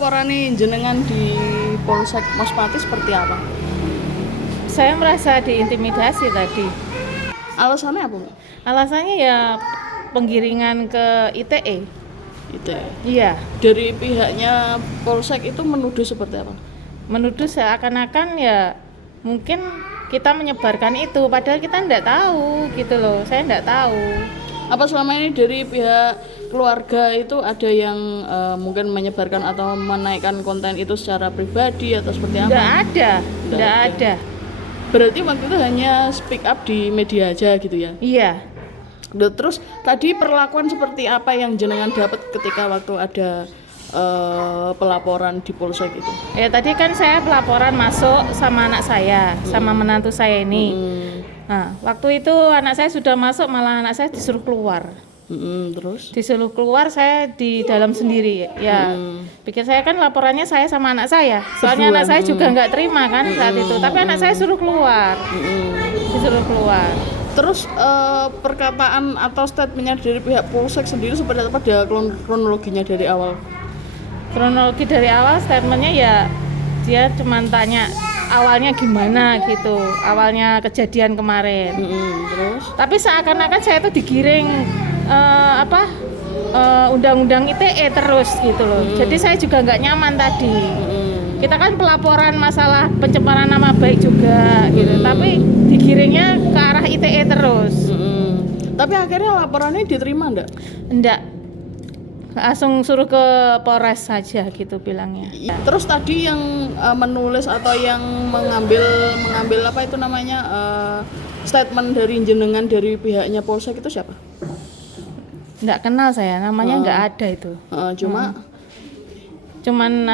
laporan nih jenengan di Polsek Mas Pati seperti apa? Saya merasa diintimidasi tadi. Alasannya apa, Mbak? Alasannya ya penggiringan ke ITE. Itu ya. Iya, Dari pihaknya Polsek itu menuduh seperti apa? menuduh seakan-akan ya mungkin kita menyebarkan itu, padahal kita enggak tahu gitu loh. Saya enggak tahu. Apa selama ini dari pihak keluarga itu ada yang mungkin menyebarkan atau menaikkan konten itu secara pribadi atau seperti apa? Enggak ada, Nggak enggak ada. ada. Berarti waktu itu hanya speak up di media aja gitu ya? Iya. Loh, terus tadi perlakuan seperti apa yang jenengan dapat ketika waktu ada pelaporan di Polsek itu? Ya tadi kan saya pelaporan masuk sama anak saya, sama menantu saya ini. Nah, waktu itu anak saya sudah masuk, malah anak saya disuruh keluar. Terus? Disuruh keluar, saya di dalam sendiri ya. Pikir saya kan laporannya saya sama anak saya, soalnya anak saya juga nggak terima kan saat itu, tapi anak saya suruh keluar. Disuruh keluar. Terus perkataan atau statementnya dari pihak Polsek sendiri seperti apa dia kronologinya dari awal? Kronologi dari awal statementnya ya dia cuma tanya awalnya gimana gitu, awalnya kejadian kemarin. Terus? Tapi seakan-akan saya itu digiring undang-undang ITE terus gitu loh. Jadi saya juga nggak nyaman tadi. Kita kan pelaporan masalah pencemaran nama baik juga gitu, tapi digiringnya ke arah ITE terus. Tapi akhirnya laporannya diterima enggak? Enggak, langsung suruh ke Polres saja gitu bilangnya. Terus tadi yang menulis atau yang mengambil apa itu namanya statement dari jenengan dari pihaknya Polsek itu siapa? Enggak kenal saya, namanya enggak ada itu. Cuman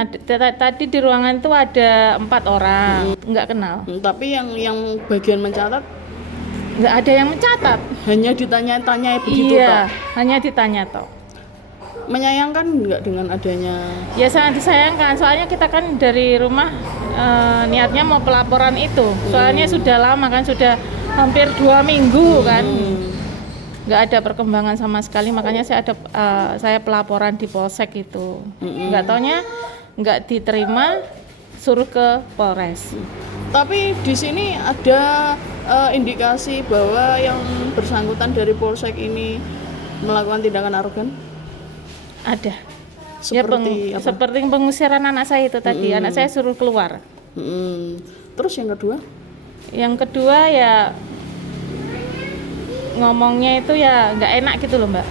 tadi di ruangan itu ada 4 orang, enggak kenal. Tapi yang bagian mencatat Enggak ada yang mencatat. hanya ditanya-tanya begitu Iya, toh? hanya ditanya toh. Menyayangkan enggak dengan adanya? Ya sangat disayangkan, soalnya kita kan dari rumah niatnya mau pelaporan itu. Soalnya sudah lama kan, sudah hampir 2 minggu kan. Nggak ada perkembangan sama sekali, makanya saya pelaporan di Polsek itu. Nggak taunya nggak diterima, suruh ke Polres. Tapi di sini ada indikasi bahwa yang bersangkutan dari Polsek ini melakukan tindakan arogan? Ada. Seperti apa? Seperti pengusiran anak saya itu tadi, anak saya suruh keluar. Terus yang kedua? Yang kedua ya ngomongnya itu ya nggak enak gitu loh Mbak.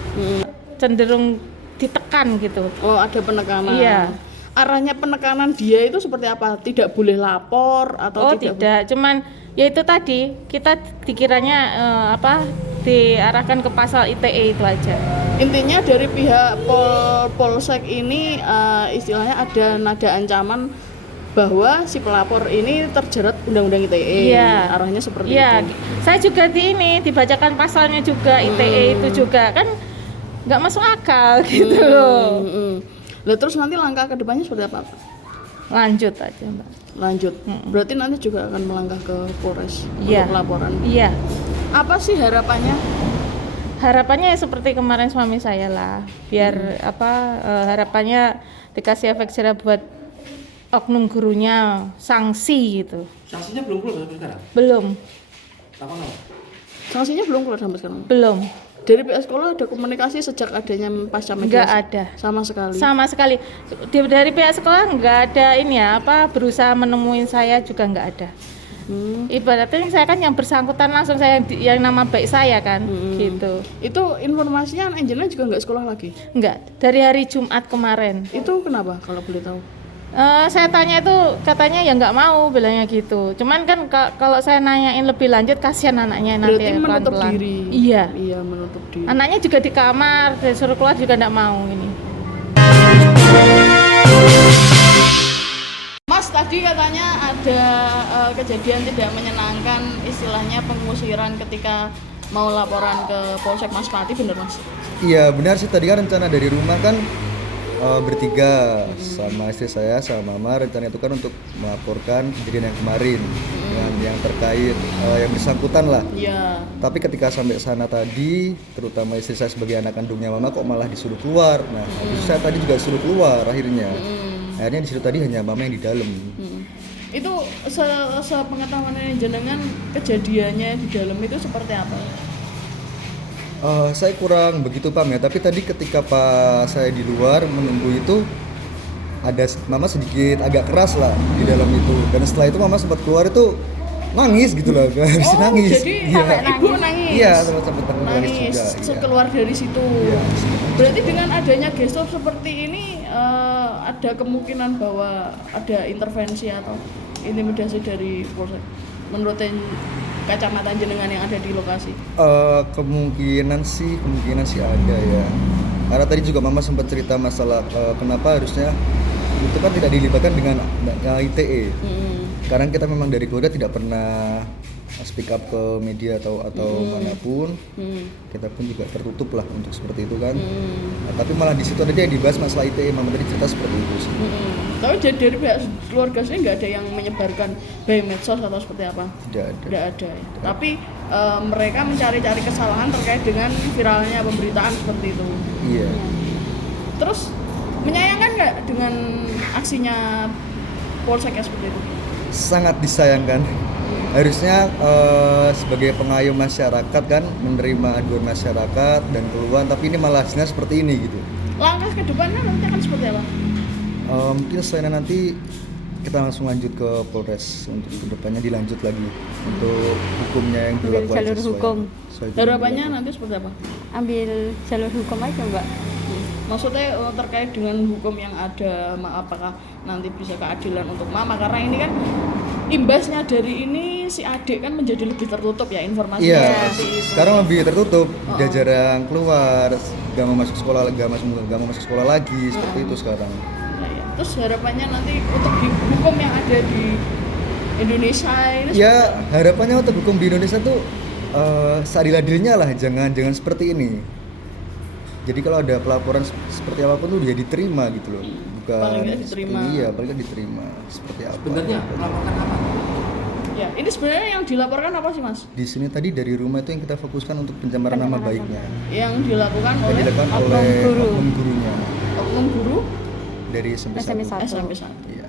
Cenderung ditekan gitu. Oh, ada penekanan. Iya. Arahnya penekanan dia itu seperti apa? Tidak boleh lapor atau tidak, cuman ya itu tadi kita dikiranya diarahkan ke pasal ITE itu aja. Intinya dari pihak Polsek ini istilahnya ada nada ancaman bahwa si pelapor ini terjerat undang-undang ITE. Iya. Arahnya seperti Iya. itu. Saya juga dibacakan pasalnya juga ITE itu juga kan nggak masuk akal gitu loh. Lah terus nanti langkah ke depannya seperti apa? Lanjut aja Mbak. Lanjut. Berarti nanti juga akan melangkah ke Polres Iya. untuk laporan. Iya. Apa sih harapannya? Harapannya ya seperti kemarin suami saya lah, biar harapannya dikasih efek jerah buat oknum gurunya, sanksi gitu. Sanksinya belum keluar sampai sekarang? Belum. Apa nggak? Sanksinya belum keluar sampai sekarang. Belum. Dari pihak sekolah ada komunikasi sejak adanya pasca mediasi? Nggak ada. Sama sekali. Sama sekali. Dari pihak sekolah nggak ada ini ya, berusaha menemuin saya juga nggak ada. Ibaratnya saya kan yang bersangkutan langsung saya yang nama baik saya kan, gitu. Itu informasinya anak engineer juga nggak sekolah lagi? Enggak, dari hari Jumat kemarin. Itu kenapa kalau boleh tahu? Saya tanya itu katanya ya nggak mau bilangnya gitu. Cuman kan kalau saya nanyain lebih lanjut kasihan anaknya nanti Berarti menutup pelan-pelan. diri. Iya. Iya, menutup diri. Anaknya juga di kamar, disuruh keluar juga nggak mau ini. Mas, tadi katanya ada kejadian tidak menyenangkan, istilahnya pengusiran ketika mau laporan ke Polsek Mas Pati, bener Mas? Iya benar sih, tadi kan rencana dari rumah kan bertiga sama istri saya sama mama, rencana itu kan untuk melaporkan kejadian yang kemarin yang terkait yang bersangkutan lah. Iya. Tapi ketika sampai sana tadi, terutama istri saya sebagai anak kandungnya mama kok malah disuruh keluar. Nah, istri saya tadi juga suruh keluar akhirnya. Nah, akhirnya di situ tadi hanya mama yang di dalam. Itu sepengetahuan jenengan kejadiannya di dalam itu seperti apa? Saya kurang begitu paham ya, tapi tadi ketika pas saya di luar menunggu itu ada mama sedikit agak keras lah di dalam itu, dan setelah itu mama sempat keluar itu nangis gitu loh, habis nangis. Jadi Iya. ibu nangis. Iya, sempat nangis Nangis juga. Iya. keluar dari situ. Iya. Berarti dengan adanya gestur seperti ini ada kemungkinan bahwa ada intervensi atau intimidasi dari Polsek menurut kacamata jenengan yang ada di lokasi. Kemungkinan sih ada ya. Karena tadi juga mama sempat cerita masalah kenapa harusnya itu kan tidak dilibatkan dengan ITE. Karena kita memang dari keluarga tidak pernah speak up ke media atau manapun. Kita pun juga tertutup lah untuk seperti itu kan. Nah, tapi malah di situ ada dia dibahas masalah ITE, mama tadi cerita seperti itu sih. Tapi dari pihak keluarga sendiri nggak ada yang menyebarkan by medsos atau seperti apa? Tidak ada. Tidak ada ya. Tapi mereka mencari-cari kesalahan terkait dengan viralnya pemberitaan seperti itu. Iya. Terus menyayangkan nggak dengan aksinya Polsek seperti itu? Sangat disayangkan. Harusnya sebagai pengayom masyarakat kan menerima aduan masyarakat dan keluhan, tapi ini malah hasilnya seperti ini gitu. Langkah ke depannya nanti akan seperti apa? Mungkin selain nanti kita langsung lanjut ke Polres untuk kedepannya dilanjut lagi untuk hukumnya yang Ambil dilakukan jalur sesuai- hukum. sesuai dengan Harapannya dilakukan. nanti seperti apa? Ambil jalur hukum aja mbak. Maksudnya terkait dengan hukum yang ada, apakah nanti bisa keadilan untuk mama? Karena ini kan imbasnya dari ini si adik kan menjadi lebih tertutup ya informasinya Iya, seperti itu. sekarang lebih tertutup, udah jarang keluar, gak mau masuk sekolah, gak mau masuk sekolah lagi, seperti itu sekarang. Nah, ya. Terus harapannya nanti untuk di hukum yang ada di Indonesia ini Ya harapannya untuk hukum di Indonesia tuh seadil-adilnya lah, jangan seperti ini. Jadi kalau ada pelaporan seperti apapun tuh dia diterima gitu loh, bukan Paling nggak diterima. Iya, paling nggak diterima seperti apa. Sebenarnya melaporkan apa? ya, ini sebenarnya yang dilaporkan apa sih Mas? Di sini tadi dari rumah itu yang kita fokuskan untuk pencemaran nama baiknya, Yang dilakukan yang oleh dilakukan oknum oleh guru. oknum gurunya Oknum guru dari SMP 1. SMP 1. SMP 1. Iya.